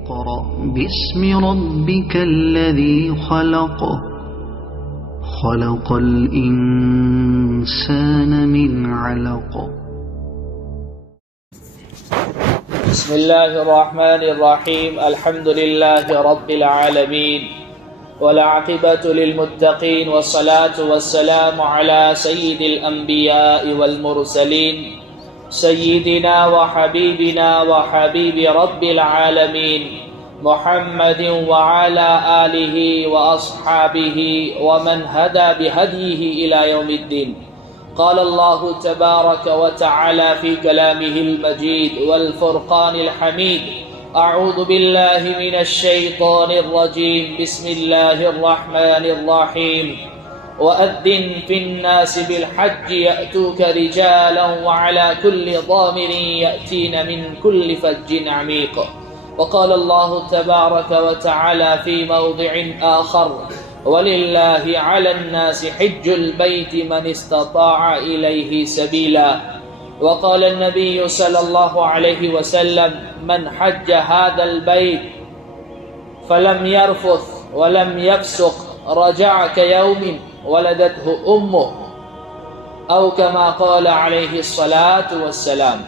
اقرأ باسم ربك الذي خلق خلق الإنسان من علق. بسم الله الرحمن الرحيم. الحمد لله رب العالمين والعاقبة للمتقين والصلاة والسلام على سيد الأنبياء والمرسلين سيدنا وحبيبنا وحبيب رب العالمين محمد وعلى آله وأصحابه ومن هدى بهديه إلى يوم الدين. قال الله تبارك وتعالى في كلامه المجيد والفرقان الحميد: أعوذ بالله من الشيطان الرجيم. بسم الله الرحمن الرحيم. وأذن في الناس بالحج يأتوك رجالا وعلى كل ضامر يأتين من كل فج عميق. وقال الله تبارك وتعالى في موضع آخر: ولله على الناس حج البيت من استطاع إليه سبيلا. وقال النبي صلى الله عليه وسلم: من حج هذا البيت فلم يرفث ولم يفسق رجع كيوم ولدته أمه، أو كما قال عليه الصلاة والسلام.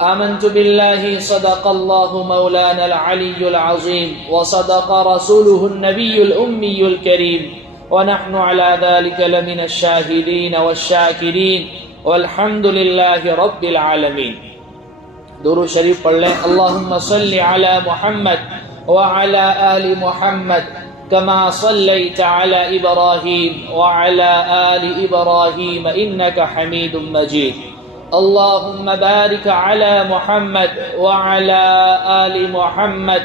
آمنت بالله صدق الله مولانا العلي العظيم وصدق رسوله النبي الأمي الكريم ونحن على ذلك لمن الشاهدين والشاكرين والحمد لله رب العالمين. درود شریف پڑھ لیں. اللهم صل على محمد وعلى آل محمد كما صليت على إبراهيم وعلى آل إبراهيم إنك حميد مجيد. اللهم بارك على محمد وعلى آل محمد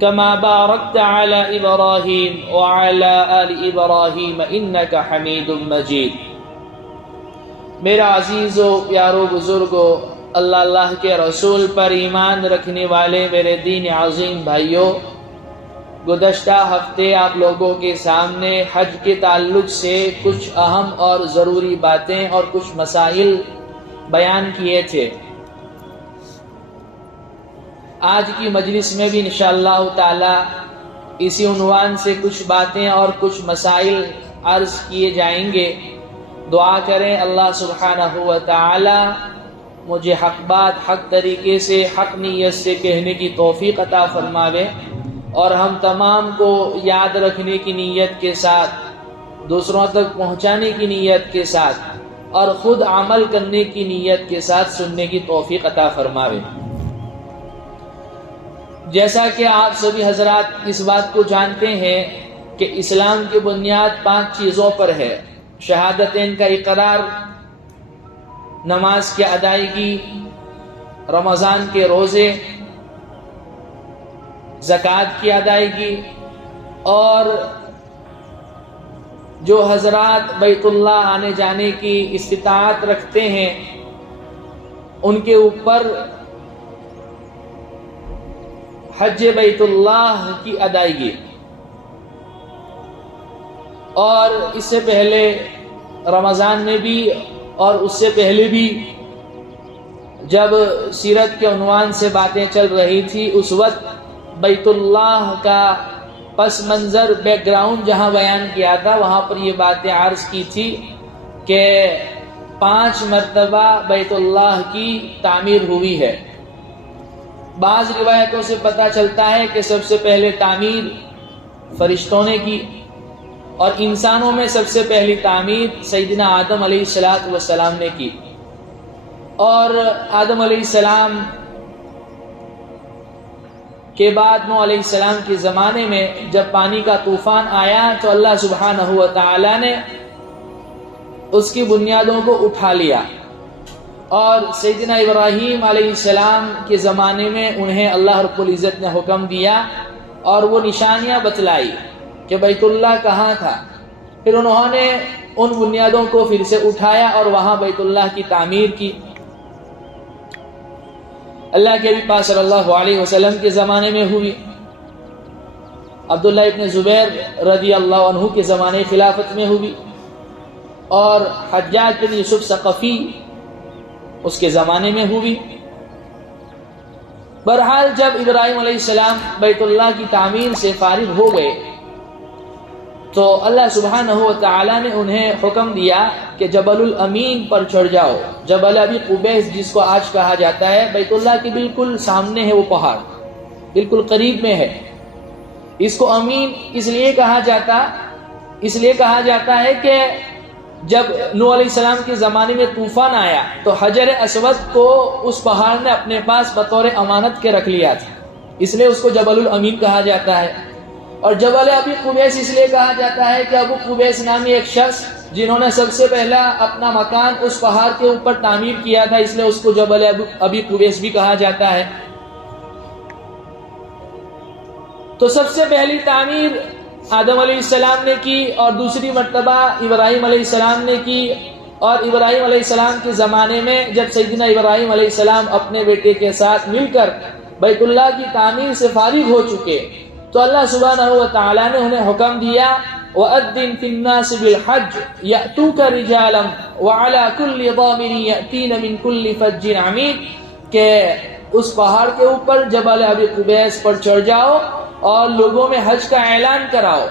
كما باركت على إبراهيم وعلى آل إبراهيم إنك حميد مجيد. میرا عزیز و پیارو بزرگو، اللہ کے رسول پر ایمان رکھنے والے میرے دین عظیم بھائیوں، گزشتہ ہفتے آپ لوگوں کے سامنے حج کے تعلق سے کچھ اہم اور ضروری باتیں اور کچھ مسائل بیان کیے تھے. آج کی مجلس میں بھی انشاءاللہ تعالی اسی عنوان سے کچھ باتیں اور کچھ مسائل عرض کیے جائیں گے. دعا کریں اللہ سبحانہ و تعالی مجھے حق بات حق طریقے سے حق نیت سے کہنے کی توفیق عطا فرماوے، اور ہم تمام کو یاد رکھنے کی نیت کے ساتھ، دوسروں تک پہنچانے کی نیت کے ساتھ اور خود عمل کرنے کی نیت کے ساتھ سننے کی توفیق عطا فرماوے. جیسا کہ آپ سبھی حضرات اس بات کو جانتے ہیں کہ اسلام کی بنیاد 5 چیزوں پر ہے: شہادتین کا اقرار، نماز کی ادائیگی، رمضان کے روزے، زکوٰۃ کی ادائیگی، اور جو حضرات بیت اللہ آنے جانے کی استطاعت رکھتے ہیں ان کے اوپر حج بیت اللہ کی ادائیگی. اور اس سے پہلے رمضان میں بھی اور اس سے پہلے بھی جب سیرت کے عنوان سے باتیں چل رہی تھی اس وقت بیت اللہ کا پس منظر بیک گراؤنڈ جہاں بیان کیا تھا وہاں پر یہ باتیں عرض کی تھی کہ 5 مرتبہ بیت اللہ کی تعمیر ہوئی ہے. بعض روایتوں سے پتہ چلتا ہے کہ سب سے پہلے تعمیر فرشتوں نے کی، اور انسانوں میں سب سے پہلی تعمیر سیدنا آدم علیہ السلام نے کی. اور آدم علیہ السلام کے بعد نوح علیہ السلام کے زمانے میں جب پانی کا طوفان آیا تو اللہ سبحانہ و تعالی نے اس کی بنیادوں کو اٹھا لیا، اور سیدنا ابراہیم علیہ السلام کے زمانے میں انہیں اللہ رب العزت نے حکم دیا اور وہ نشانیاں بتلائی کہ بیت اللہ کہاں تھا. پھر انہوں نے ان بنیادوں کو پھر سے اٹھایا اور وہاں بیت اللہ کی تعمیر کی. اللہ کے نبی پاک صلی اللہ علیہ وسلم کے زمانے میں ہوئی، عبداللہ ابن زبیر رضی اللہ عنہ کے زمانے خلافت میں ہوئی، اور حجاج بن یوسف ثقفی اس کے زمانے میں ہوئی. بہرحال جب ابراہیم علیہ السلام بیت اللہ کی تعمیر سے فارغ ہو گئے تو اللہ سبحانہ و تعالی نے انہیں حکم دیا کہ جبل الامین پر چڑھ جاؤ. جبل ابی قبیس جس کو آج کہا جاتا ہے، بیت اللہ کے بالکل سامنے ہے وہ پہاڑ، بالکل قریب میں ہے. اس کو امین اس لیے کہا جاتا ہے کہ جب نوح علیہ السلام کے زمانے میں طوفان آیا تو حجر اسود کو اس پہاڑ نے اپنے پاس بطور امانت کے رکھ لیا تھا، اس لیے اس کو جبل الامین کہا جاتا ہے. اور جبل ابی قبیس اس لیے کہا جاتا ہے کہ ابو قبیس نامی ایک شخص جنہوں نے سب سے پہلا اپنا مکان اس پہاڑ کے اوپر تعمیر کیا تھا، اس لیے اس کو جبل ابی قبیس بھی کہا جاتا ہے. تو سب سے پہلی تعمیر آدم علیہ السلام نے کی اور دوسری مرتبہ ابراہیم علیہ السلام نے کی. اور ابراہیم علیہ السلام کے زمانے میں جب سیدنا ابراہیم علیہ السلام اپنے بیٹے کے ساتھ مل کر بیت اللہ کی تعمیر سے فارغ ہو چکے تو اللہ سبحانہ و تعالی نے انہیں حکم دیا وَأَذِّن فِي النَّاسِ بِالْحَجِّ يَأْتُوكَ رِجَالًا وَعَلَى كُلِّ ضَامِرٍ يَأْتِينَ مِنْ كُلِّ فَجٍّ عَمِيقٍ کہ اس پہاڑ کے اوپر جبل ابی قبیس پر چڑھ جاؤ اور لوگوں میں حج کا اعلان کراؤ،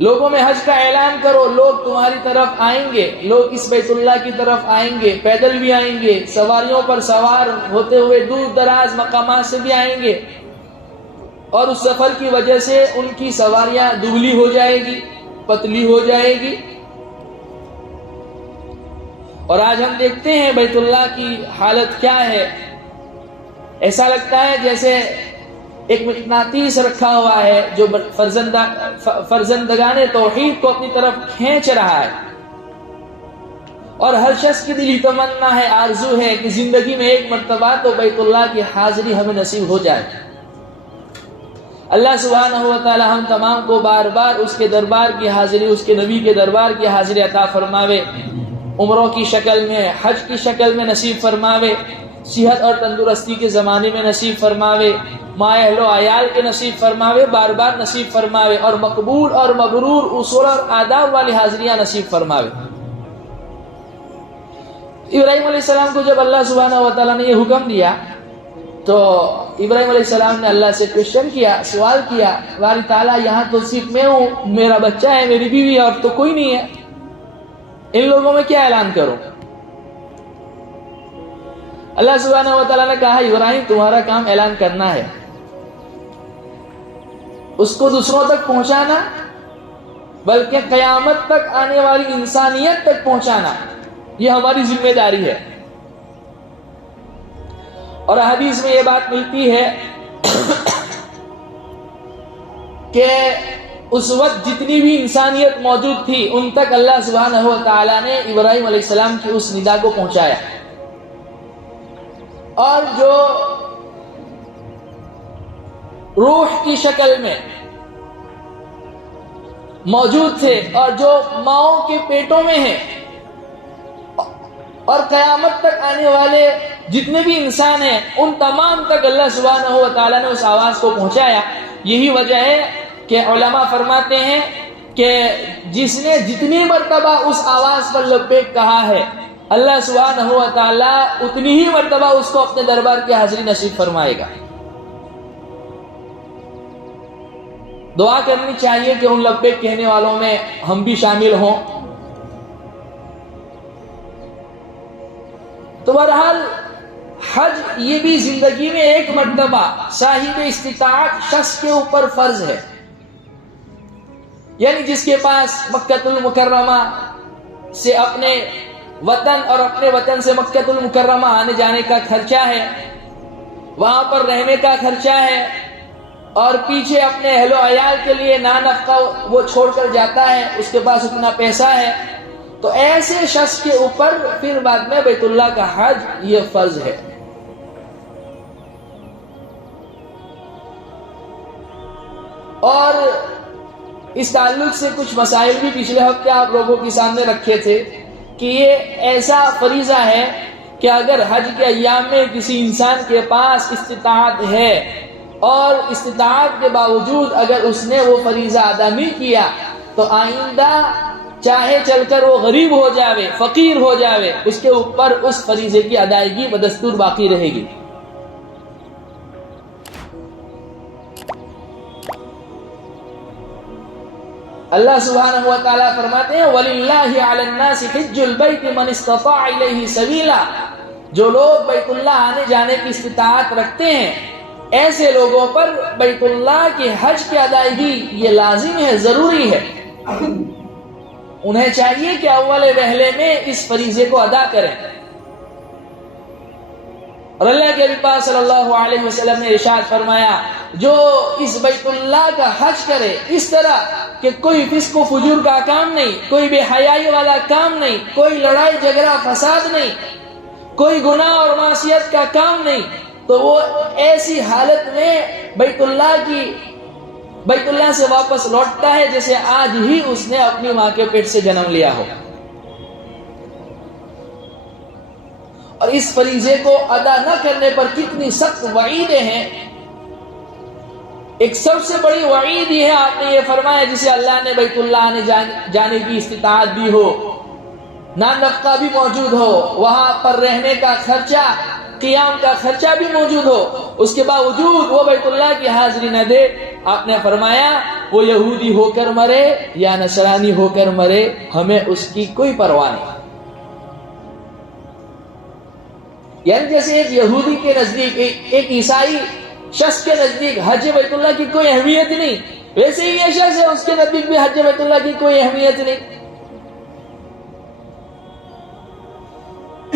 لوگوں میں حج کا اعلان کرو. لوگ تمہاری طرف آئیں گے، لوگ اس بیت اللہ کی طرف آئیں گے، پیدل بھی آئیں گے، سواریوں پر سوار ہوتے ہوئے دور دراز مقامات سے بھی آئیں گے، اور اس سفر کی وجہ سے ان کی سواریاں دبلی ہو جائے گی، پتلی ہو جائے گی. اور آج ہم دیکھتے ہیں بیت اللہ کی حالت کیا ہے. ایسا لگتا ہے جیسے ایک مقناطیس رکھا ہوا ہے جو فرزندگان توحید کو اپنی طرف کھینچ رہا ہے، اور ہر شخص کی دلی تمنا ہے، آرزو ہے کہ زندگی میں ایک مرتبہ تو بیت اللہ کی حاضری ہمیں نصیب ہو جائے. اللہ سبحانہ و تعالی ہم تمام کو بار بار اس کے دربار کی حاضری، اس کے نبی کے دربار کی حاضری عطا فرماوے، عمروں کی شکل میں، حج کی شکل میں نصیب فرماوے، صحت اور تندرستی کے زمانے میں نصیب فرماوے، ماں اہل و عیال کے نصیب فرماوے، بار بار نصیب فرماوے، اور مقبول اور مبرور اصول اور آداب والی حاضریاں نصیب فرماوے. ابراہیم علیہ السلام کو جب اللہ سبحانہ و تعالیٰ نے یہ حکم دیا تو ابراہیم علیہ السلام نے اللہ سے کوشچن کیا، سوال کیا، باری تعالیٰ یہاں تو صرف میں ہوں، میرا بچہ ہے، میری بیوی ہے، اور تو کوئی نہیں ہے، ان لوگوں میں کیا اعلان کروں؟ اللہ سبحانہ و تعالیٰ نے کہا ابراہیم تمہارا کام اعلان کرنا ہے، اس کو دوسروں تک پہنچانا، بلکہ قیامت تک آنے والی انسانیت تک پہنچانا، یہ ہماری ذمہ داری ہے. اور حدیث میں یہ بات ملتی ہے کہ اس وقت جتنی بھی انسانیت موجود تھی ان تک اللہ سبحانہ و تعالیٰ نے ابراہیم علیہ السلام کی اس ندا کو پہنچایا. اور جو روح کی شکل میں موجود تھے اور جو ماؤں کے پیٹوں میں ہیں اور قیامت تک آنے والے جتنے بھی انسان ہیں ان تمام تک اللہ سبحانہ و تعالیٰ نے اس آواز کو پہنچایا. یہی وجہ ہے کہ علماء فرماتے ہیں کہ جس نے جتنی مرتبہ اس آواز پر لبیک کہا ہے اللہ سبحانہ و تعالیٰ اتنی ہی مرتبہ اس کو اپنے دربار کی حاضری نصیب فرمائے گا. دعا کرنی چاہیے کہ ان لبیک کہنے والوں میں ہم بھی شامل ہوں. تو بہرحال حج یہ بھی زندگی میں ایک مرتبہ صاحب استطاعت شخص کے اوپر فرض ہے، یعنی جس کے پاس مکہ المکرمہ سے اپنے وطن اور اپنے وطن سے مکہ المکرمہ آنے جانے کا خرچہ ہے، وہاں پر رہنے کا خرچہ ہے، اور پیچھے اپنے اہل و عیال کے لیے نانفقہ وہ چھوڑ کر جاتا ہے، اس کے پاس اتنا پیسہ ہے، تو ایسے شخص کے اوپر پھر بعد میں بیت اللہ کا حج یہ فرض ہے. اور اس تعلق سے کچھ مسائل بھی پچھلے ہفتے آپ لوگوں کے سامنے رکھے تھے کہ یہ ایسا فریضہ ہے کہ اگر حج کے ایام میں کسی انسان کے پاس استطاعت ہے اور استطاعت کے باوجود اگر اس نے وہ فریضہ ادا نہیں کیا تو آئندہ چاہے چل کر وہ غریب ہو جاوے، فقیر ہو جاوے، اس کے اوپر اس فریضے کی ادائیگی بدستور باقی رہے گی. اللہ سبحانہ و تعالیٰ فرماتے ہیں وَلِلَّهِ عَلَى النَّاسِ حِجُّ الْبَيْتِ مَنِ اسْتَطَاعَ إِلَيْهِ سَبِيلًا، جو لوگ بیت اللہ آنے جانے کی استطاعت رکھتے ہیں ایسے لوگوں پر بیت اللہ کے حج کی ادائیگی یہ لازم ہے، ضروری ہے. انہیں چاہیے کہ اول وہلے میں اس فریضے کو ادا کریں. اور اللہ کے نبی پاک صلی اللہ علیہ وسلم نے ارشاد فرمایا جو اس بیت اللہ کا حج کرے اس طرح کہ کوئی فسق و فجور کا کام نہیں، کوئی بے حیائی والا کام نہیں، کوئی لڑائی جھگڑا فساد نہیں، کوئی گناہ اور معصیت کا کام نہیں، تو وہ ایسی حالت میں بیت اللہ سے واپس لوٹتا ہے جیسے آج ہی اس نے اپنی ماں کے پیٹ سے جنم لیا ہو. اور اس فریضے کو ادا نہ کرنے پر کتنی سخت وعیدیں ہیں. ایک سب سے بڑی وعید یہ ہے، آپ نے یہ فرمایا جسے اللہ نے بیت اللہ آنے جانے کی استطاعت دی ہو، نان نفقہ بھی موجود ہو، وہاں پر رہنے کا خرچہ، قیام کا خرچہ بھی موجود ہو، اس کے باوجود وہ بیت اللہ کی حاضری نہ دے. آپ نے فرمایا وہ یہودی ہو کر مرے یا نصرانی ہو کر مرے، ہمیں اس کی کوئی پرواہ نہیں. یعنی جیسے ایک یہودی کے نزدیک، ایک عیسائی شخص کے نزدیک حج بیت اللہ کی کوئی اہمیت نہیں، ویسے ہی یہ شخص ہے اس کے نزدیک بھی حج بیت اللہ کی کوئی اہمیت نہیں.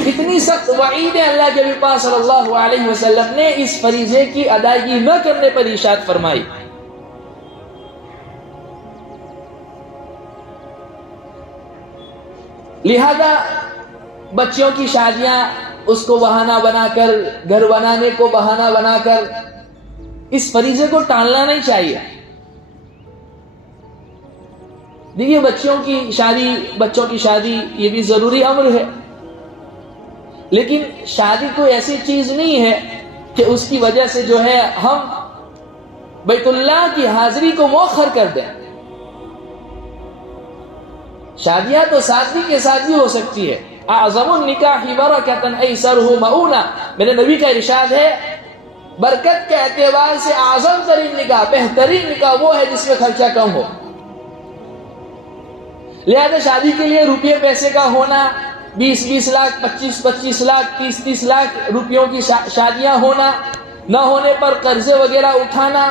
اتنی سخت وعیدیں اللہ کے نبی پاک صلی اللہ علیہ وسلم نے اس فریضے کی ادائیگی نہ کرنے پر ارشاد فرمائی. لہذا بچوں کی شادیاں اس کو بہانہ بنا کر، گھر بنانے کو بہانہ بنا کر اس فریضے کو ٹالنا نہیں چاہیے. دیکھیے بچوں کی شادی یہ بھی ضروری امر ہے، لیکن شادی کوئی ایسی چیز نہیں ہے کہ اس کی وجہ سے جو ہے ہم بیت اللہ کی حاضری کو مؤخر کر دیں. شادیاں تو سادگی کے ساتھ بھی ہو سکتی ہے. اعظم النکاح برکۃ ایسرہ مؤونہ، میرے نبی کا ارشاد ہے برکت کے اعتبار سے اعظم ترین نکاح، بہترین نکاح وہ ہے جس میں خرچہ کم ہو. لہذا شادی کے لیے روپیے پیسے کا ہونا، 20 لاکھ 25 لاکھ 30 لاکھ روپیوں کی شادیاں ہونا، نہ ہونے پر قرضے وغیرہ اٹھانا،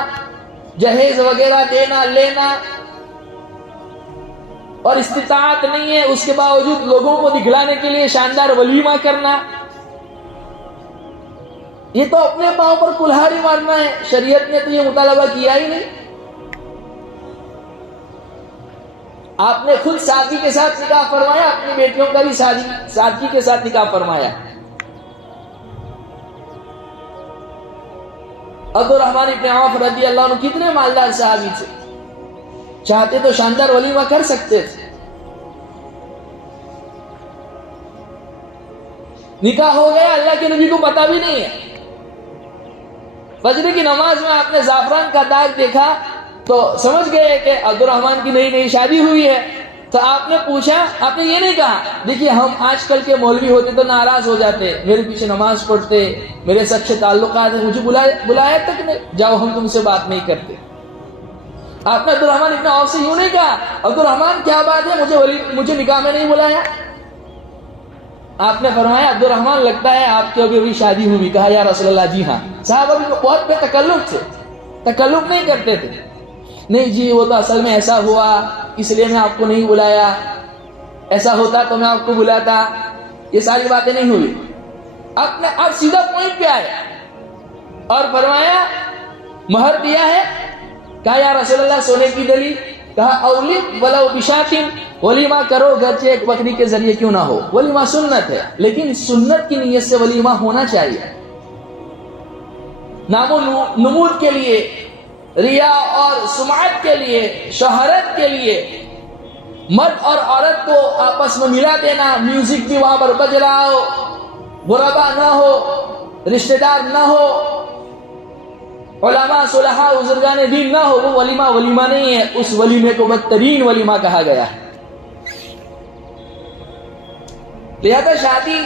جہیز وغیرہ دینا لینا، اور استطاعت نہیں ہے اس کے باوجود لوگوں کو دکھلانے کے لیے شاندار ولیمہ کرنا، یہ تو اپنے پاؤں پر کلہاڑی مارنا ہے. شریعت نے تو یہ مطالبہ کیا ہی نہیں. آپ نے خود سادگی کے ساتھ نکاح فرمایا، اپنی بیٹیوں کا بھی سادگی کے ساتھ نکاح فرمایا. عبدالرحمن ابن عوف رضی اللہ عنہ کتنے مالدار صحابی تھے، چاہتے تو شاندار ولیمہ کر سکتے تھے. نکاح ہو گیا، اللہ کے نبی کو پتا بھی نہیں ہے. فجر کی نماز میں آپ نے زعفران کا داغ دیکھا تو سمجھ گئے کہ عبدالرحمن کی نئی شادی ہوئی ہے. تو آپ نے پوچھا، آپ نے یہ نہیں کہا دیکھیے ہم آج کل کے مولوی ہوتے تو ناراض ہو جاتے، میرے پیچھے نماز پڑھتے، میرے سے اچھے تعلقات ہیں، مجھے بلایا تک نہیں، جاؤ ہم تم سے بات نہیں کرتے. آپ نے عبدالرحمن ابن عوف سے یوں نہیں کہا عبدالرحمن کیا بات ہے مجھے نکاح میں نہیں بلایا. آپ نے فرمایا عبدالرحمن لگتا ہے آپ کی ابھی شادی ہوئی. کہا یا رسول اللہ جی ہاں. صاحب ابھی بہت بے تکلف تھے، تکلف نہیں کرتے تھے. نہیں جی وہ تو اصل میں ایسا ہوا اس لیے میں آپ کو نہیں بلایا، ایسا ہوتا تو میں آپ کو بلاتا. یہ ساری باتیں نہیں ہوئی. آپ سیدھا پوائنٹ پہ آئے اور فرمایا مہر دیا ہے. کہا یا رسول اللہ سونے کی دلیل. کہا اولب ولو بشاتن، ولیمہ کرو گرچہ ایک بکری کے ذریعے کیوں نہ ہو. ولیمہ سنت ہے لیکن سنت کی نیت سے ولیمہ ہونا چاہیے. نام و نمود کے لیے، ریا اور سمعت کے لیے، شہرت کے لیے مرد اور عورت کو آپس میں ملا دینا، میوزک بھی وہاں پر بج رہا ہو، غربا نہ ہو، رشتہ دار نہ ہو، علماء صلحاء بزرگان دین نہ ہو، وہ ولیمہ نہیں ہے. اس ولیمے کو بدترین ولیمہ کہا گیا ہے. لہذا شادی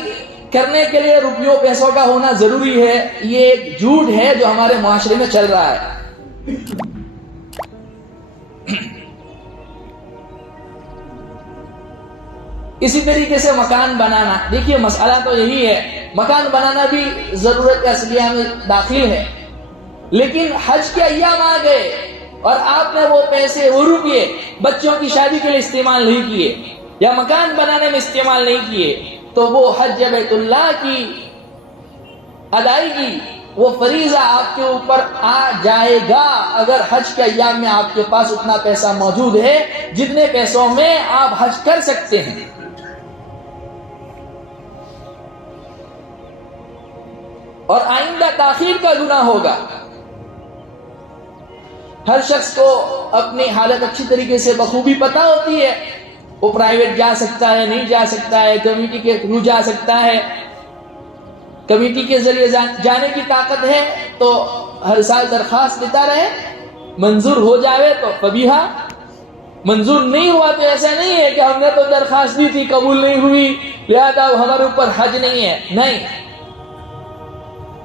کرنے کے لیے روپیوں پیسوں کا ہونا ضروری ہے، یہ ایک جھوٹ ہے جو ہمارے معاشرے میں چل رہا ہے. اسی طریقے سے مکان بنانا، دیکھیے مسئلہ تو یہی ہے، مکان بنانا بھی ضرورت اصلیہ میں داخل ہے، لیکن حج کے ایام آ گئے اور آپ نے وہ پیسے، وہ روپیے بچوں کی شادی کے لیے استعمال نہیں کیے یا مکان بنانے میں استعمال نہیں کیے، تو وہ حج بیت اللہ کی ادائیگی، وہ فریضہ آپ کے اوپر آ جائے گا اگر حج کے ایام میں آپ کے پاس اتنا پیسہ موجود ہے جتنے پیسوں میں آپ حج کر سکتے ہیں۔ اور آئندہ تاخیر کا گناہ ہوگا۔ ہر شخص کو اپنی حالت اچھی طریقے سے بخوبی پتہ ہوتی ہے، وہ پرائیویٹ جا سکتا ہے، نہیں جا سکتا ہے، کمیٹی کے تھرو جا سکتا ہے، کمیٹی کے ذریعے جانے کی طاقت ہے تو ہر سال درخواست دیتا رہے، منظور ہو جاوے تو فبیہا، منظور نہیں ہوا تو ایسا نہیں ہے کہ ہم نے تو درخواست دی تھی قبول نہیں ہوئی لہذا ہمارے اوپر حج نہیں ہے، نہیں،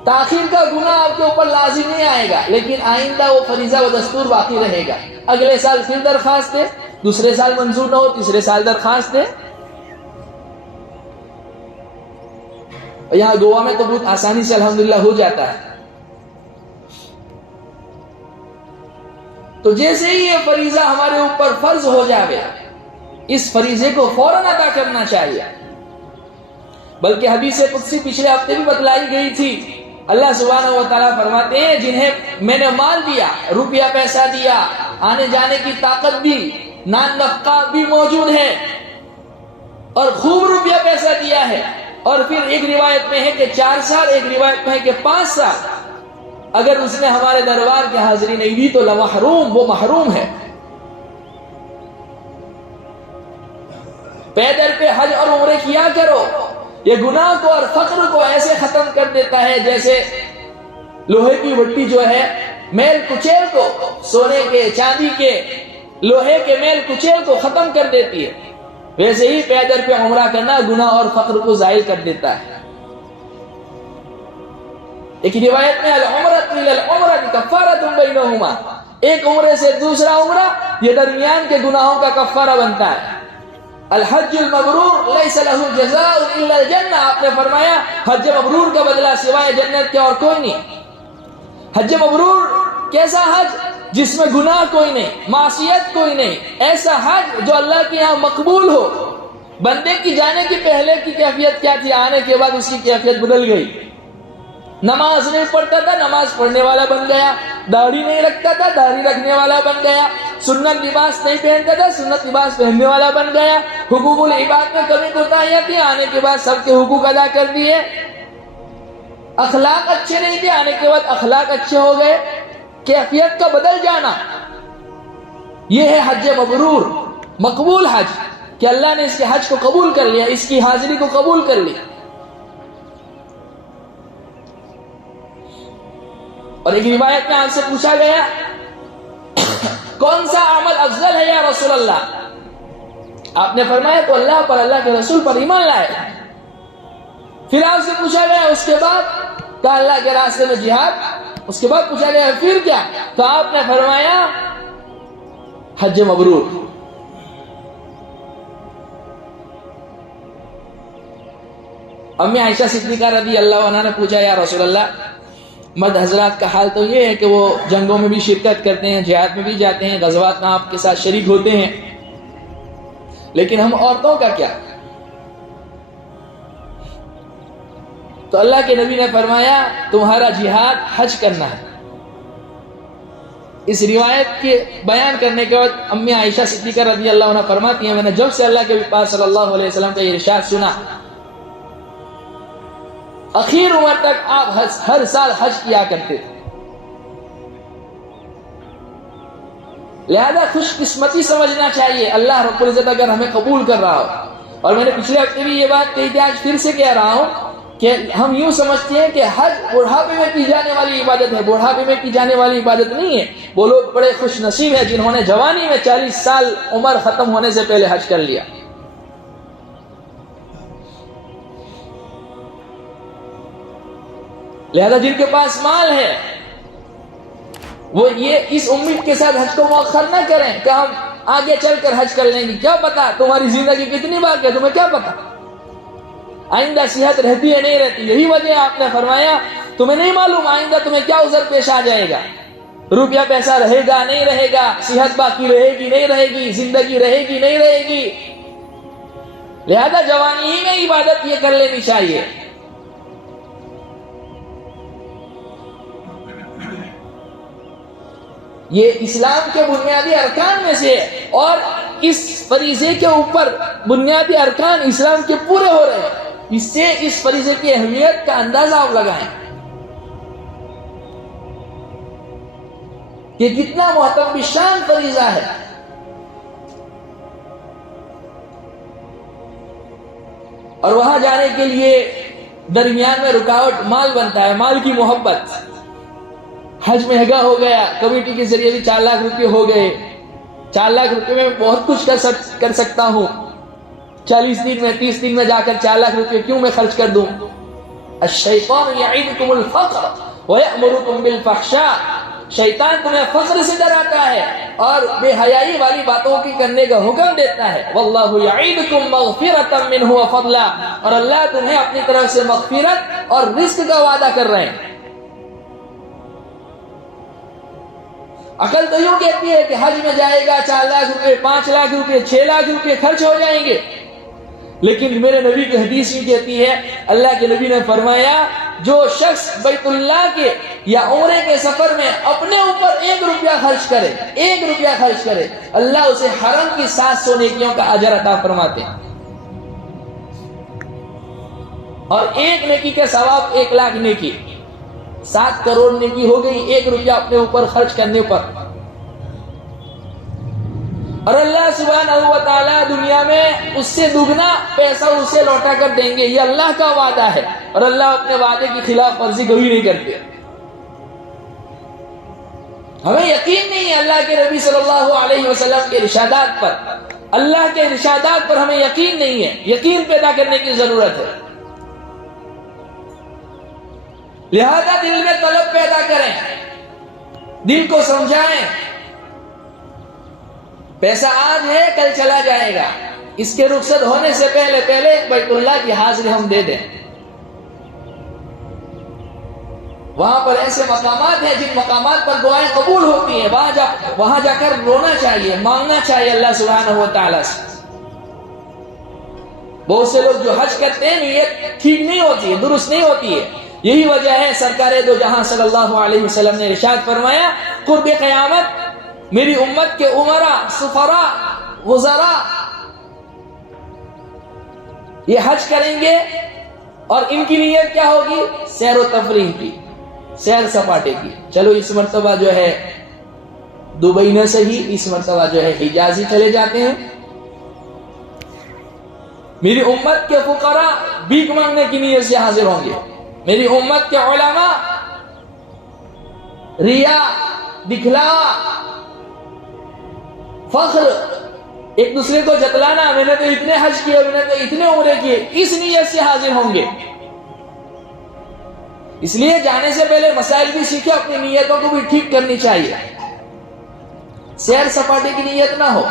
تاخیر کا گناہ آپ کے اوپر لازم نہیں آئے گا، لیکن آئندہ وہ فریضہ و دستور باقی رہے گا، اگلے سال پھر درخواست دے، دوسرے سال منظور نہ ہو تیسرے سال درخواست دے۔ یہاں گوا میں تو بہت آسانی سے الحمدللہ ہو جاتا ہے۔ تو جیسے ہی یہ فریضہ ہمارے اوپر فرض ہو جائے، اس فریضے کو فوراً ادا کرنا چاہیے، بلکہ حدیث قدسی پچھلے ہفتے بھی بتلائی گئی تھی، اللہ سبحانہ و تعالیٰ فرماتے ہیں جنہیں میں نے مال دیا، روپیہ پیسہ دیا، آنے جانے کی طاقت بھی، نان نفقہ بھی موجود ہے اور خوب روپیہ پیسہ دیا ہے، اور پھر ایک روایت میں ہے کہ 4 سال، ایک روایت میں ہے کہ 5 سال اگر اس نے ہمارے دربار کی حاضری نہیں دی تو لمحروم، وہ محروم ہے۔ پیدل پہ حج اور عمرے کیا کرو، یہ گناہ کو اور فقر کو ایسے ختم کر دیتا ہے جیسے لوہے کی وٹی جو ہے میل کچیل کو، سونے کے، چاندی کے، لوہے کے میل کچیل کو ختم کر دیتی ہے، ویسے ہی پیدل پہ عمرہ کرنا گناہ اور فقر کو زائل کر دیتا ہے۔ ایک روایت میں العمرۃ الی العمرۃ کفارۃ بینہما، ایک عمرے سے دوسرا عمرہ یہ درمیان کے گناہوں کا کفارہ بنتا ہے۔ الحج المبرور لیس لہ جزاء الا الجنہ، آپ نے فرمایا حج مبرور کا بدلہ سوائے جنت کے اور کوئی نہیں۔ حج مبرور کیسا حج؟ جس میں گناہ کوئی نہیں، معصیت کوئی نہیں، ایسا حج جو اللہ کے یہاں مقبول ہو۔ بندے کی جانے کی پہلے کی کیفیت کیا تھی، آنے کے بعد اس کی کیفیت بدل گئی۔ نماز نہیں پڑھتا تھا، نماز پڑھنے والا بن گیا، داڑھی نہیں رکھتا تھا، داڑھی رکھنے والا بن گیا، سنت لباس نہیں پہنتا تھا، سنت لباس پہننے والا بن گیا، حقوق العباد میں کمی کوتاہیاں تھی، آنے کے بعد سب کے حقوق ادا کر دیے، اخلاق اچھے نہیں تھے، آنے کے بعد اخلاق اچھے ہو گئے، کیفیت کا بدل جانا، یہ ہے حج مبرور، مقبول حج، کہ اللہ نے اس کے حج کو قبول کر لیا، اس کی حاضری کو قبول کر لی۔ اور ایک روایت میں آپ سے پوچھا گیا کون سا عمل افضل ہے یا رسول اللہ؟ آپ نے فرمایا تو اللہ پر، اللہ کے رسول پر ایمان لائے۔ پھر آپ سے پوچھا گیا اس کے بعد، کہا اللہ کے راستے میں جہاد۔ اس کے بعد پوچھا گیا پھر کیا؟ تو آپ نے فرمایا حج مبرور۔ امی عائشہ صدیقہ رضی اللہ عنہا نے پوچھا یا رسول اللہ، مرد حضرات کا حال تو یہ ہے کہ وہ جنگوں میں بھی شرکت کرتے ہیں، جہاد میں بھی جاتے ہیں، غزوات میں آپ کے ساتھ شریک ہوتے ہیں، لیکن ہم عورتوں کا کیا؟ تو اللہ کے نبی نے فرمایا تمہارا جہاد حج کرنا ہے۔ اس روایت کے بیان کرنے کے بعد امی عائشہ صدیقہ رضی اللہ عنہ فرماتی ہیں میں نے جب سے اللہ کے پاس صلی اللہ علیہ وسلم کا یہ ارشاد سنا، اخیر عمر تک آپ ہر سال حج کیا کرتے تھے، لہذا خوش قسمتی سمجھنا چاہیے اللہ رب العزت اگر ہمیں قبول کر رہا ہو۔ اور میں نے پچھلے ہفتے بھی یہ بات کہی تھی، آج پھر سے کہہ رہا ہوں کہ ہم یوں سمجھتے ہیں کہ حج بڑھاپے میں کی جانے والی عبادت ہے، بڑھاپے میں کی جانے والی عبادت نہیں ہے۔ وہ لوگ بڑے خوش نصیب ہیں جنہوں نے جوانی میں 40 سال عمر ختم ہونے سے پہلے حج کر لیا۔ لہذا جن کے پاس مال ہے وہ یہ اس امید کے ساتھ حج کو مؤخر نہ کریں کہ ہم آگے چل کر حج کر لیں گے. کیا پتا تمہاری زندگی کتنی باقی ہے, تمہیں کیا پتا آئندہ صحت رہتی ہے نہیں رہتی. یہی وجہ آپ نے فرمایا تمہیں نہیں معلوم آئندہ تمہیں کیا عذر پیش آ جائے گا, روپیہ پیسہ رہے گا نہیں رہے گا, صحت باقی رہے گی نہیں رہے گی, زندگی رہے گی نہیں رہے گی. لہذا جوانی ہی میں عبادت یہ کر لینی چاہیے. یہ اسلام کے بنیادی ارکان میں سے ہے, اور اس فریضے کے اوپر بنیادی ارکان اسلام کے پورے ہو رہے ہیں. اس سے اس فریضے کی اہمیت کا اندازہ آپ لگائیں کہ کتنا محترم بشان فریضہ ہے. اور وہاں جانے کے لیے درمیان میں رکاوٹ مال بنتا ہے, مال کی محبت. حج مہنگا ہو گیا, کمیٹی کے ذریعے بھی 4 لاکھ روپے ہو گئے. 4 لاکھ روپے میں بہت کچھ کر سکتا ہوں. 40 دن میں 30 دن میں جا کر 4 لاکھ روپے کیوں میں خرچ کر دوں. الشیطان یعیدکم الفقر ویأمرکم بالفحشاء. شیطان تمہیں فقر سے ڈراتا ہے اور بے حیائی والی باتوں کی کرنے کا حکم دیتا ہے. واللہ یعیدکم مغفرۃ منہ وفضلا. اور اللہ تمہیں اپنی طرف سے مغفرت اور رزق کا وعدہ کر رہے ہیں. عقل تو یوں کہتی ہے کہ حج میں جائے گا 4 لاکھ روپے 5 لاکھ روپے 6 لاکھ روپے خرچ ہو جائیں گے. لیکن میرے نبی کی حدیث یہ کہتی ہے, اللہ کے نبی نے فرمایا جو شخص بیت اللہ کے یا عمرے کے سفر میں اپنے اوپر 1 روپیہ خرچ کرے, 1 روپیہ خرچ کرے, اللہ اسے حرم کی 700 نیکیوں کا اجر عطا فرماتے ہیں. اور 1 نیکی کے ثواب 1 لاکھ نیکی, 7 کروڑ نیکی ہو گئی 1 روپیہ اپنے اوپر خرچ کرنے پر. اور اللہ سبحانہ و تعالیٰ دنیا میں اس سے دگنا پیسہ اسے لوٹا کر دیں گے. یہ اللہ کا وعدہ ہے, اور اللہ اپنے وعدے کی خلاف ورزی کبھی نہیں کرتے. ہمیں یقین نہیں ہے اللہ کے نبی صلی اللہ علیہ وسلم کے ارشادات پر, اللہ کے ارشادات پر ہمیں یقین نہیں ہے. یقین پیدا کرنے کی ضرورت ہے. لہذا دل میں طلب پیدا کریں, دل کو سمجھائیں. پیسہ آج ہے کل چلا جائے گا, اس کے رخصت ہونے سے پہلے بیت اللہ کی حاضری ہم دے دیں. وہاں پر ایسے مقامات ہیں جن مقامات پر دعائیں قبول ہوتی ہیں, وہاں جا کر رونا چاہیے, مانگنا چاہیے اللہ سبحانہ و تعالیٰ سے. بہت سے لوگ جو حج کرتے ہیں نیت ٹھیک نہیں ہوتی ہے, درست نہیں ہوتی ہے. یہی وجہ ہے سرکار دو جہاں صلی اللہ علیہ وسلم نے ارشاد فرمایا قرب قیامت میری امت کے عمرا سفرا وزرا یہ حج کریں گے, اور ان کی نیت کیا ہوگی, سیر و تفریح کی, سیر سپاٹے کی. چلو اس مرتبہ جو ہے دبئی نہ صحیح, اس مرتبہ جو ہے حجاز ہی چلے جاتے ہیں. میری امت کے فقراء بھیک مانگنے کی نیت سے حاضر ہوں گے. میری امت کے علماء ریا, دکھلاوا, فخر, ایک دوسرے کو جتلانا, میں نے تو اتنے حج کیے, میں نے تو اتنے عمرے کیے, اس نیت سے حاضر ہوں گے. اس لیے جانے سے پہلے مسائل بھی سیکھے, اپنی نیتوں کو بھی ٹھیک کرنی چاہیے. سیر سپاٹے کی نیت نہ ہو.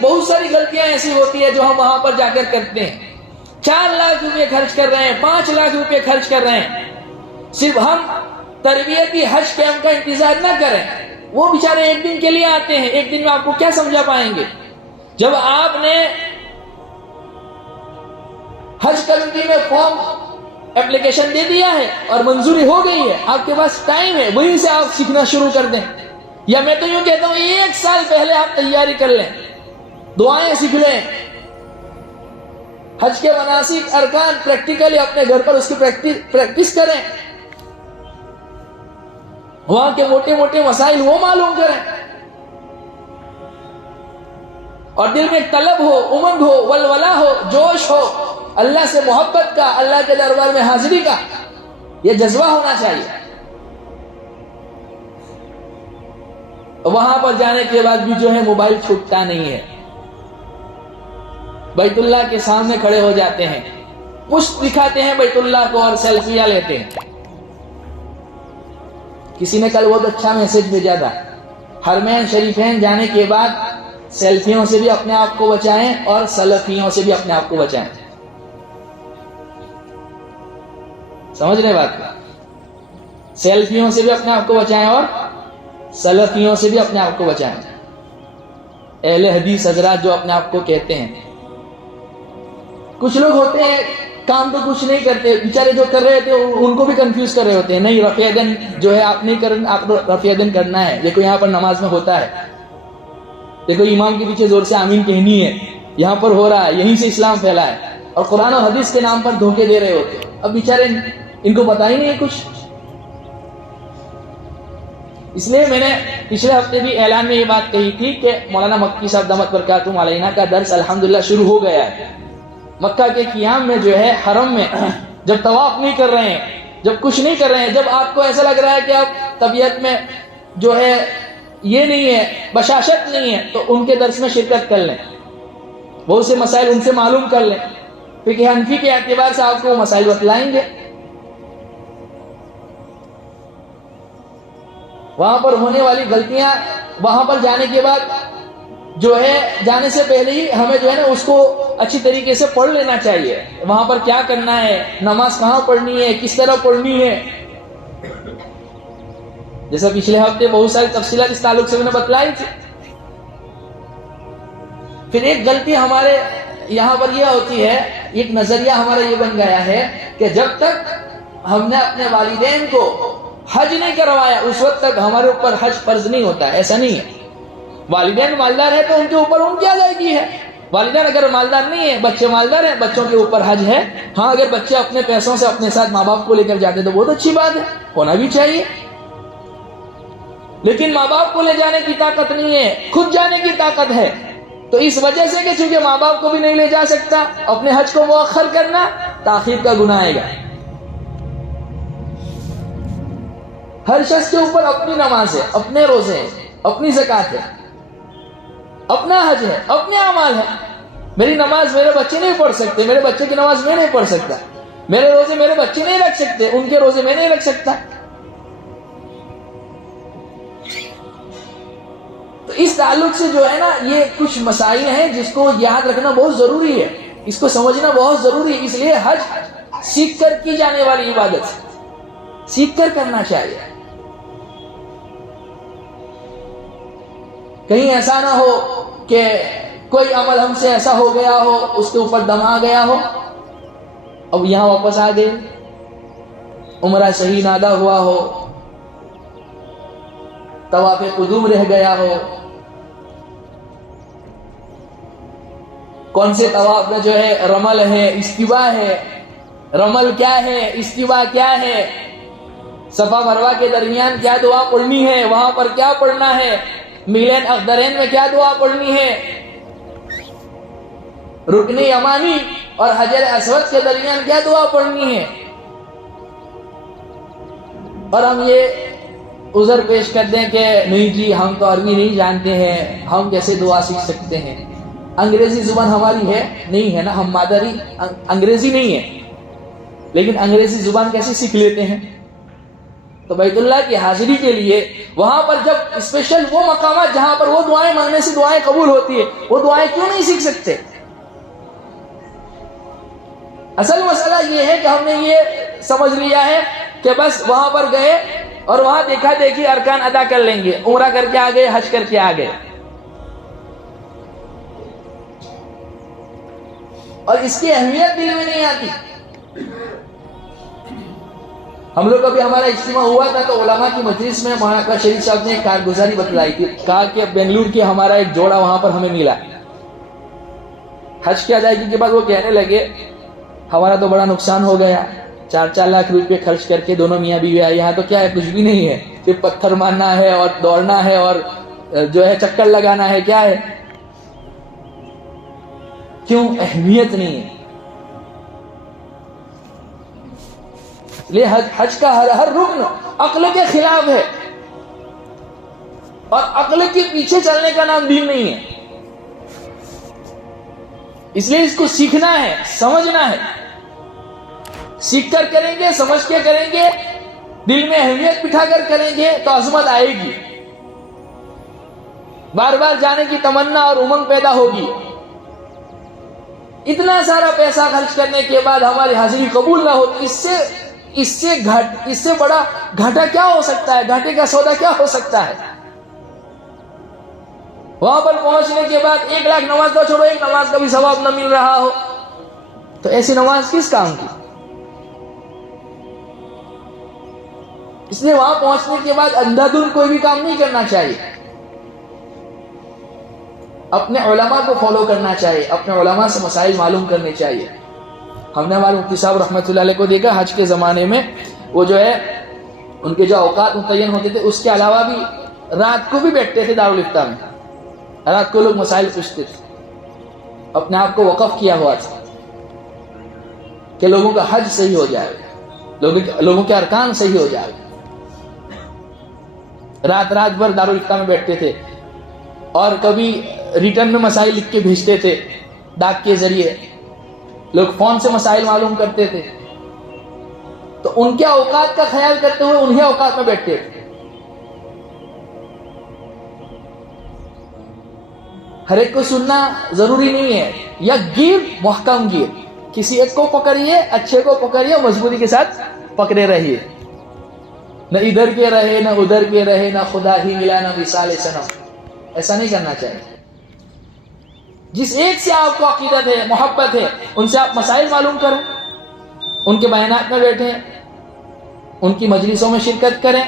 بہت ساری غلطیاں ایسی ہوتی ہیں جو ہم وہاں پر جا کر کرتے ہیں. 4 لاکھ روپے خرچ کر رہے ہیں, 5 لاکھ روپے خرچ کر رہے ہیں. صرف ہم تربیتی حج کیمپ کا انتظار نہ کریں. وہ بیچارے 1 دن کے لیے آتے ہیں, 1 دن میں آپ کو کیا سمجھا پائیں گے. جب آپ نے حج کمیٹی میں فارم اپلیکیشن دے دیا ہے اور منظوری ہو گئی ہے, آپ کے پاس ٹائم ہے, وہیں سے آپ سیکھنا شروع کر دیں. یا میں تو یوں کہتا ہوں 1 سال پہلے آپ تیاری کر لیں, دعائیں سیکھ لیں, حج کے مناسک ارکان پریکٹیکلی اپنے گھر پر اس کی پریکٹس کریں, وہاں کے موٹے موٹے مسائل وہ معلوم کریں, اور دل میں طلب ہو, امنگ ہو, ولولہ ہو, جوش ہو, اللہ سے محبت کا, اللہ کے دربار میں حاضری کا, یہ جذبہ ہونا چاہیے. وہاں پر جانے کے بعد بھی جو ہے موبائل چھوٹتا نہیں ہے. بیت اللہ کے سامنے کھڑے ہو جاتے ہیں, پشت دکھاتے ہیں بیت اللہ کو اور سیلفیاں لیتے ہیں. کسی نے کل بہت اچھا میسج بھیجا تھا، حرمین شریفین جانے کے بعد سیلفیوں سے بھی اپنے آپ کو بچائیں اور سلفیوں سے بھی اپنے آپ کو بچائیں. سمجھ رہے بات؟ سیلفیوں سے بھی اپنے آپ کو بچائیں اور سلفیوں سے بھی اپنے آپ کو بچائیں. اہل حدیث حضرات جو اپنے آپ کو کہتے ہیں، کچھ لوگ ہوتے ہیں کام تو کچھ نہیں کرتے، بیچارے جو کر رہے تھے ان کو بھی کنفیوز کر رہے ہوتے ہیں. نہیں، رفع یدین جو ہے آپ نہیں کرنا، آپ کو رفع یدین کرنا ہے. دیکھو یہاں پر نماز میں ہوتا ہے، دیکھو امام کے پیچھے زور سے آمین کہنی ہے، یہاں پر ہو رہا ہے، یہیں سے اسلام پھیلا ہے، اور قرآن و حدیث کے نام پر دھوکے دے رہے ہوتے ہیں. اب بیچارے ان کو پتا ہی نہیں ہے کچھ. اس لیے میں نے پچھلے ہفتے بھی اعلان میں یہ بات کہی تھی کہ مولانا مکی صاحب دامت برکاتہم علینا کا درس الحمدللہ شروع ہو گیا ہے. مکہ کے قیام میں جو ہے، حرم میں جب طواف نہیں کر رہے ہیں، جب کچھ نہیں کر رہے ہیں، جب آپ کو ایسا لگ رہا ہے کہ اب طبیعت میں جو ہے یہ نہیں ہے، بشاشت نہیں ہے، تو ان کے درس میں شرکت کر لیں. بہت سے مسائل ان سے معلوم کر لیں، فقہ حنفی کے اعتبار سے آپ کو وہ مسائل بتلائیں گے. وہاں پر ہونے والی غلطیاں، وہاں پر جانے کے بعد جو ہے، جانے سے پہلے ہی ہمیں جو ہے نا اس کو اچھی طریقے سے پڑھ لینا چاہیے. وہاں پر کیا کرنا ہے، نماز کہاں پڑھنی ہے، کس طرح پڑھنی ہے. جیسا پچھلے ہفتے بہت ساری تفصیلات اس تعلق سے میں نے بتلائی تھی. پھر ایک غلطی ہمارے یہاں پر یہ ہوتی ہے، ایک نظریہ ہمارا یہ بن گیا ہے کہ جب تک ہم نے اپنے والدین کو حج نہیں کروایا اس وقت تک ہمارے اوپر حج فرض نہیں ہوتا. ایسا نہیں ہے. والدین مالدار ہے تو ان کے اوپر ان کی ادائیگی ہے. والدین اگر مالدار نہیں ہے، بچے مالدار ہیں، بچوں کے اوپر حج ہے. ہاں، اگر بچے اپنے پیسوں سے اپنے ساتھ ماں باپ کو لے کر جاتے تو بہت اچھی بات ہے، ہونا بھی چاہیے. لیکن ماں باپ کو لے جانے کی طاقت نہیں ہے، خود جانے کی طاقت ہے. تو اس وجہ سے کہ چونکہ ماں باپ کو بھی نہیں لے جا سکتا، اپنے حج کو مؤخر کرنا تاخیر کا گناہ آئے گا. ہر شخص کے اوپر اپنی نماز ہے، اپنے روزے ہیں، اپنی زکوٰۃ ہے، اپنا حج ہے، اپنے اعمال ہے. میری نماز میرے بچے نہیں پڑھ سکتے، میرے بچے کی نماز میں نہیں پڑھ سکتا، میرے روزے میرے بچے نہیں رکھ سکتے، ان کے روزے میں نہیں رکھ سکتا. تو اس تعلق سے جو ہے نا، یہ کچھ مسائل ہیں جس کو یاد رکھنا بہت ضروری ہے، اس کو سمجھنا بہت ضروری ہے. اس لیے حج سیکھ کر کی جانے والی عبادت، سیکھ کر کرنا چاہیے. کہیں ایسا نہ ہو کہ کوئی عمل ہم سے ایسا ہو گیا ہو، اس کے اوپر دم آ گیا ہو، اب یہاں واپس آ گئے، عمرہ صحیح نہ ادا ہوا ہو، طواف قدوم رہ گیا ہو. کون سے طواف میں جو ہے رمل ہے، استوا ہے. رمل کیا ہے، استوا کیا ہے، صفا مروہ کے درمیان کیا دعا پڑھنی ہے، وہاں پر کیا پڑھنا ہے، میلین اخدرین میں کیا دعا پڑھنی ہے، رکن یمانی اور حجر اسود کے درمیان کیا دعا پڑھنی ہے. اور ہم یہ عذر پیش کر دیں کہ نہیں جی ہم تو عربی نہیں جانتے ہیں، ہم کیسے دعا سیکھ سکتے ہیں. انگریزی زبان ہماری ہے نہیں ہے نا، ہم مادری انگریزی نہیں ہے، لیکن انگریزی زبان کیسے سیکھ لیتے ہیں. تو بیت اللہ کی حاضری کے لیے وہاں پر جب اسپیشل وہ مقامات جہاں پر وہ دعائیں مانگنے سے دعائیں قبول ہوتی ہے، وہ دعائیں کیوں نہیں سیکھ سکتے. اصل مسئلہ یہ ہے کہ ہم نے یہ سمجھ لیا ہے کہ بس وہاں پر گئے اور وہاں دیکھا دیکھی ارکان ادا کر لیں گے، عمرہ کر کے آ گئے، حج کر کے آ گئے. اور اس کی اہمیت دل میں نہیں آتی. ہم لوگ ابھی ہمارا اجتماع ہوا تھا تو علماء کی مجلس میں مولانا اکبر شریف صاحب نے ایک کارگزاری بتلائی تھی. کہا کہ بنگلور کی ہمارا ایک جوڑا وہاں پر ہمیں ملا، حج کی ادائیگی کے بعد وہ کہنے لگے ہمارا تو بڑا نقصان ہو گیا، 4 لاکھ روپے خرچ کر کے دونوں میاں بیوی آئے، یہاں تو کیا ہے، کچھ بھی نہیں ہے، صرف پتھر مارنا ہے اور دوڑنا ہے اور جو ہے چکر لگانا ہے. کیا ہے، کیوں؟ اہمیت نہیں ہے. اس لیے حج کا ہر رکن عقل کے خلاف ہے، اور عقل کے پیچھے چلنے کا نام دین نہیں ہے. اس لیے اس کو سیکھنا ہے، سمجھنا ہے. سیکھ کر کریں گے، سمجھ کے کریں گے دل میں اہمیت بٹھا کر کریں گے تو عظمت آئے گی، بار بار جانے کی تمنا اور امنگ پیدا ہوگی۔ اتنا سارا پیسہ خرچ کرنے کے بعد ہماری حاضری قبول نہ ہو تو اس سے بڑا گھاٹا کیا ہو سکتا ہے؟ گھاٹے کا سودا کیا ہو سکتا ہے؟ وہاں پر پہنچنے کے بعد 1 لاکھ نماز کا چھوڑو، ایک نماز کا بھی ثواب نہ مل رہا ہو تو ایسی نماز کس کام کی؟ اس لیے وہاں پہنچنے کے بعد اندھا دھند کوئی بھی کام نہیں کرنا چاہیے، اپنے علماء کو فالو کرنا چاہیے، اپنے علماء سے مسائل معلوم کرنے چاہیے۔ ہم نے ہمارے مفتی صاحب رحمۃ اللہ علیہ کو دیکھا، حج کے زمانے میں وہ جو ہے ان کے جو اوقات متعین ہوتے تھے اس کے علاوہ بھی رات کو بھی بیٹھتے تھے دارالفتہ میں، رات کو لوگ مسائل پوچھتے تھے، اپنے آپ کو وقف کیا ہوا تھا کہ لوگوں کا حج صحیح ہو جائے، لوگوں کے ارکان صحیح ہو جائے۔ رات بھر دارالفتہ میں بیٹھتے تھے، اور کبھی ریٹرن میں مسائل لکھ کے بھیجتے تھے ڈاک کے ذریعے، لوگ فون سے مسائل معلوم کرتے تھے، تو ان کے اوقات کا خیال کرتے ہوئے انہیں اوقات میں بیٹھتے تھے۔ ہر ایک کو سننا ضروری نہیں ہے، یا گیر محکم گیر، کسی ایک کو پکڑیے، اچھے کو پکڑیے، مضبوطی کے ساتھ پکڑے رہیے، نہ ادھر کے رہے نہ ادھر کے رہے، نہ خدا ہی ملا نہ مثال صنم، ایسا نہیں کرنا چاہیے۔ جس ایک سے آپ کو عقیدت ہے، محبت ہے، ان سے آپ مسائل معلوم کریں، ان کے بیانات میں بیٹھیں، ان کی مجلسوں میں شرکت کریں۔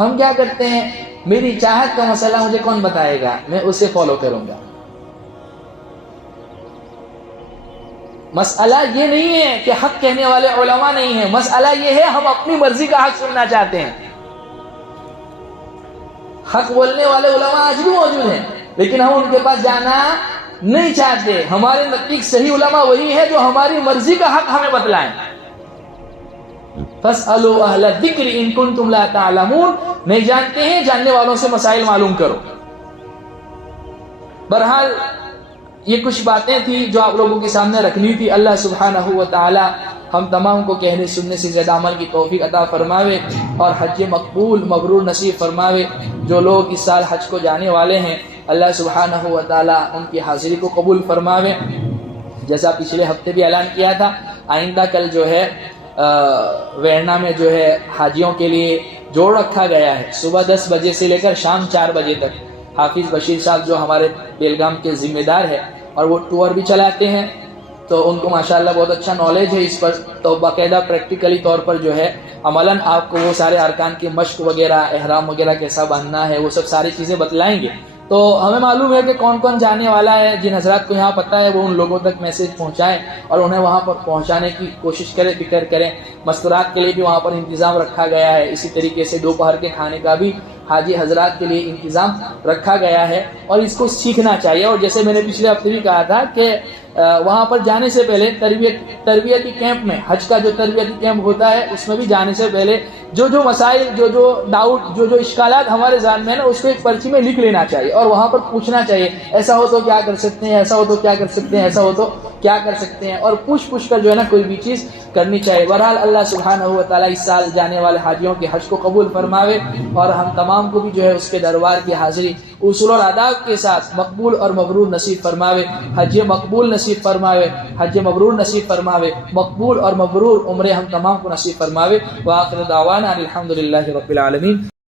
ہم کیا کرتے ہیں، میری چاہت کا مسئلہ مجھے کون بتائے گا، میں اسے فالو کروں گا۔ مسئلہ یہ نہیں ہے کہ حق کہنے والے علماء نہیں ہیں، مسئلہ یہ ہے ہم اپنی مرضی کا حق سننا چاہتے ہیں۔ حق بولنے والے علماء آج بھی موجود ہیں، لیکن ہم ان کے پاس جانا نہیں چاہتے۔ ہمارے نزدیک صحیح علماء وہی ہے جو ہماری مرضی کا حق ہمیں بتلائیں۔ فَاسْأَلُوا أَهْلَ الذِّكْرِ إِن كُنتُمْ لَا تَعْلَمُونَ، نہیں جانتے ہیں جاننے والوں سے مسائل معلوم کرو۔ بہرحال یہ کچھ باتیں تھی جو آپ لوگوں کے سامنے رکھنی تھی۔ اللہ سبحانہ و تعالی ہم تمام کو کہنے سننے سے زیادہ عمل کی توفیق عطا فرماوے، اور حج مقبول مبرور نصیب فرماوے۔ جو لوگ اس سال حج کو جانے والے ہیں، اللہ سبحانہ و تعالی ان کی حاضری کو قبول فرماوے۔ جیسا پچھلے ہفتے بھی اعلان کیا تھا، آئندہ کل جو ہے ویرنا میں جو ہے حاجیوں کے لیے جوڑ رکھا گیا ہے، صبح 10 بجے سے لے کر شام 4 بجے تک۔ حافظ بشیر صاحب جو ہمارے بیلگام کے ذمہ دار ہیں، اور وہ ٹور بھی چلاتے ہیں، تو ان کو ماشاءاللہ بہت اچھا نالج ہے اس پر، تو باقاعدہ پریکٹیکلی طور پر جو ہے عملاً آپ کو وہ سارے ارکان کی مشق وغیرہ، احرام وغیرہ کیسا باندھنا ہے، وہ سب ساری چیزیں بتلائیں گے۔ تو ہمیں معلوم ہے کہ کون کون جانے والا ہے، جن حضرات کو یہاں پتہ ہے وہ ان لوگوں تک میسج پہنچائیں اور انہیں وہاں پر پہنچانے کی کوشش کریں، فکر کریں۔ مستورات کے لیے بھی وہاں پر انتظام رکھا گیا ہے، اسی طریقے سے دوپہر کے کھانے کا بھی حاجی حضرات کے لیے انتظام رکھا گیا ہے، اور اس کو سیکھنا چاہیے۔ اور جیسے میں نے پچھلے ہفتے بھی کہا تھا کہ وہاں پر جانے سے پہلے تربیتی کیمپ میں، حج کا جو تربیتی کیمپ ہوتا ہے اس میں بھی جانے سے پہلے جو مسائل، جو ڈاؤٹ، جو اشکالات ہمارے ذہن میں ہے نا، اس کو ایک پرچی میں لکھ لینا چاہیے، اور وہاں پر پوچھنا چاہیے ایسا ہو تو کیا کر سکتے ہیں، ایسا ہو تو کیا کر سکتے ہیں، ایسا ہو تو کیا کر سکتے ہیں، اور پوچھ کر جو ہے نا کوئی بھی چیز کرنی چاہیے۔ بہرحال اللہ سبحانہ و تعالیٰ اس سال جانے والے حاجیوں کے حج کو قبول فرماوے، اور ہم تمام کو بھی جو ہے اس کے دربار کی حاضری اصول اور آداب کے ساتھ مقبول اور مبرور نصیب فرماوے۔ حج مقبول نصیب فرماوے، حج مبرور نصیب فرماوے، مقبول اور مبرور عمرے ہم تمام کو نصیب فرماوے۔ وآخر دعوانا الحمدللہ رب العالمین۔